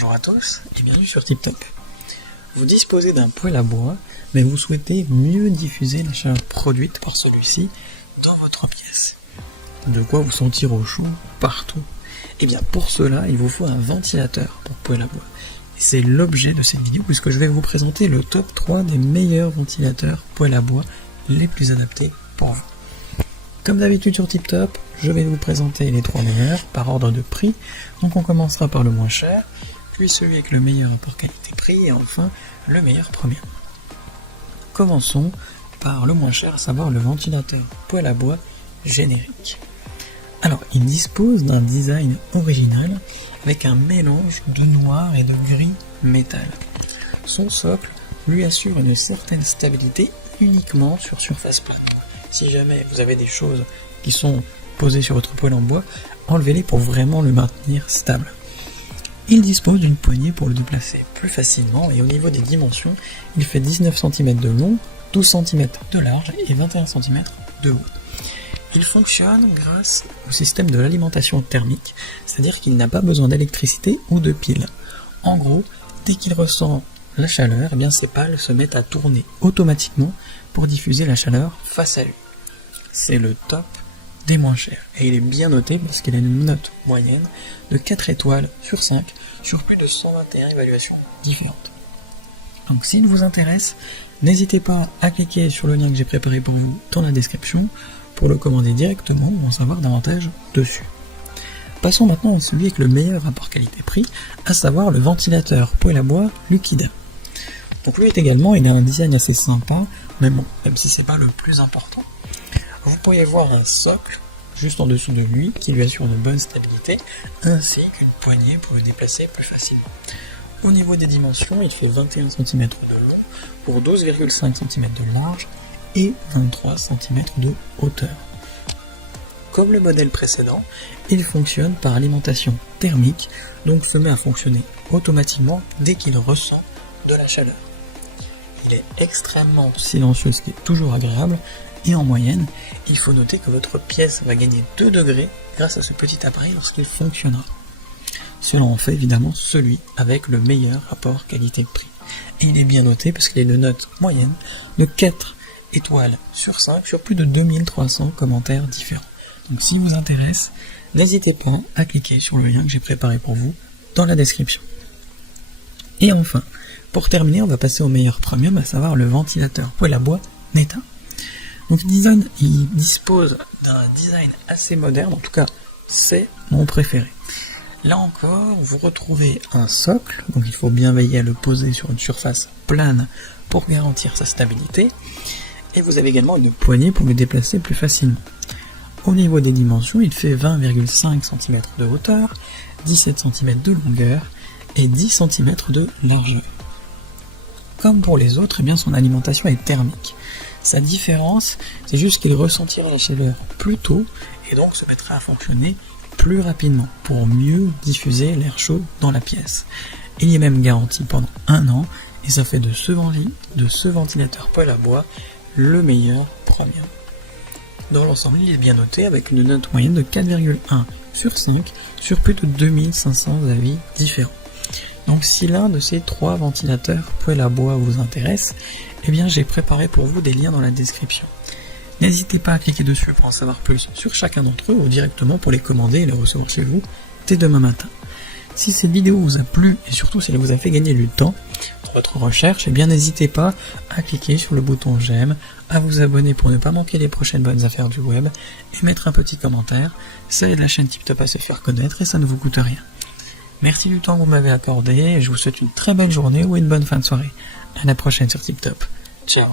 Bonjour à tous et bienvenue sur TipTop. Vous disposez d'un poêle à bois, mais vous souhaitez mieux diffuser la chaleur produite par celui-ci dans votre pièce. De quoi vous sentir au chaud partout. Et bien pour cela, il vous faut un ventilateur pour poêle à bois. Et c'est l'objet de cette vidéo puisque je vais vous présenter le top 3 des meilleurs ventilateurs poêle à bois les plus adaptés pour vous. Comme d'habitude sur TipTop, je vais vous présenter les 3 meilleurs par ordre de prix. Donc on commencera par le moins cher, puis celui avec le meilleur rapport qualité-prix et enfin le meilleur premier. Commençons par le moins cher, à savoir le ventilateur poêle à bois générique. Alors il dispose d'un design original avec un mélange de noir et de gris métal. Son socle lui assure une certaine stabilité uniquement sur surface plane. Si jamais vous avez des choses qui sont posées sur votre poêle en bois, enlevez-les pour vraiment le maintenir stable. Il dispose d'une poignée pour le déplacer plus facilement et au niveau des dimensions, il fait 19 cm de long, 12 cm de large et 21 cm de haut. Il fonctionne grâce au système de l'alimentation thermique, c'est-à-dire qu'il n'a pas besoin d'électricité ou de pile. En gros, dès qu'il ressent la chaleur, eh bien ses pales se mettent à tourner automatiquement pour diffuser la chaleur face à lui. C'est le top des moins chers et il est bien noté parce qu'il a une note moyenne de 4 étoiles sur 5 sur plus de 121 évaluations différentes. Donc s'il vous intéresse, n'hésitez pas à cliquer sur le lien que j'ai préparé pour vous dans la description pour le commander directement ou en savoir davantage dessus. Passons maintenant à celui avec le meilleur rapport qualité-prix, à savoir le ventilateur poêle à bois Luckida. Donc lui également, il a un design assez sympa, mais bon, même si c'est pas le plus important. Vous pourriez voir un socle juste en dessous de lui qui lui assure une bonne stabilité, ainsi qu'une poignée pour le déplacer plus facilement. Au niveau des dimensions, il fait 21 cm de long pour 12,5 cm de large et 23 cm de hauteur. Comme le modèle précédent, il fonctionne par alimentation thermique, donc se met à fonctionner automatiquement dès qu'il ressent de la chaleur. Il est extrêmement silencieux, ce qui est toujours agréable, et en moyenne, il faut noter que votre pièce va gagner 2 degrés grâce à ce petit appareil lorsqu'il fonctionnera. Cela en fait évidemment celui avec le meilleur rapport qualité-prix. Et il est bien noté parce qu'il a une note moyenne de 4 étoiles sur 5 sur plus de 2300 commentaires différents. Donc si vous intéresse, n'hésitez pas à cliquer sur le lien que j'ai préparé pour vous dans la description. Et enfin, pour terminer, on va passer au meilleur premium, à savoir le ventilateur poêle à bois Neta. Donc il dispose d'un design assez moderne, en tout cas c'est mon préféré. Là encore, vous retrouvez un socle, donc il faut bien veiller à le poser sur une surface plane pour garantir sa stabilité. Et vous avez également une poignée pour le déplacer plus facilement. Au niveau des dimensions, il fait 20,5 cm de hauteur, 17 cm de longueur et 10 cm de largeur. Comme pour les autres, eh bien son alimentation est thermique. Sa différence, c'est juste qu'il ressentira la chaleur plus tôt et donc se mettra à fonctionner plus rapidement pour mieux diffuser l'air chaud dans la pièce. Il y est même garanti pendant 1 an et ça fait de ce ventilateur poêle à bois le meilleur premium. Dans l'ensemble, il est bien noté avec une note moyenne de 4,1 sur 5 sur plus de 2500 avis différents. Donc si l'un de ces 3 ventilateurs poêle à bois vous intéresse, eh bien j'ai préparé pour vous des liens dans la description. N'hésitez pas à cliquer dessus pour en savoir plus sur chacun d'entre eux ou directement pour les commander et les recevoir chez vous dès demain matin. Si cette vidéo vous a plu et surtout si elle vous a fait gagner du temps dans votre recherche, eh bien n'hésitez pas à cliquer sur le bouton j'aime, à vous abonner pour ne pas manquer les prochaines bonnes affaires du web et mettre un petit commentaire. Ça aide la chaîne TipTop à se faire connaître et ça ne vous coûte rien. Merci du temps que vous m'avez accordé et je vous souhaite une très belle journée ou une bonne fin de soirée. À la prochaine sur TipTop. Ciao.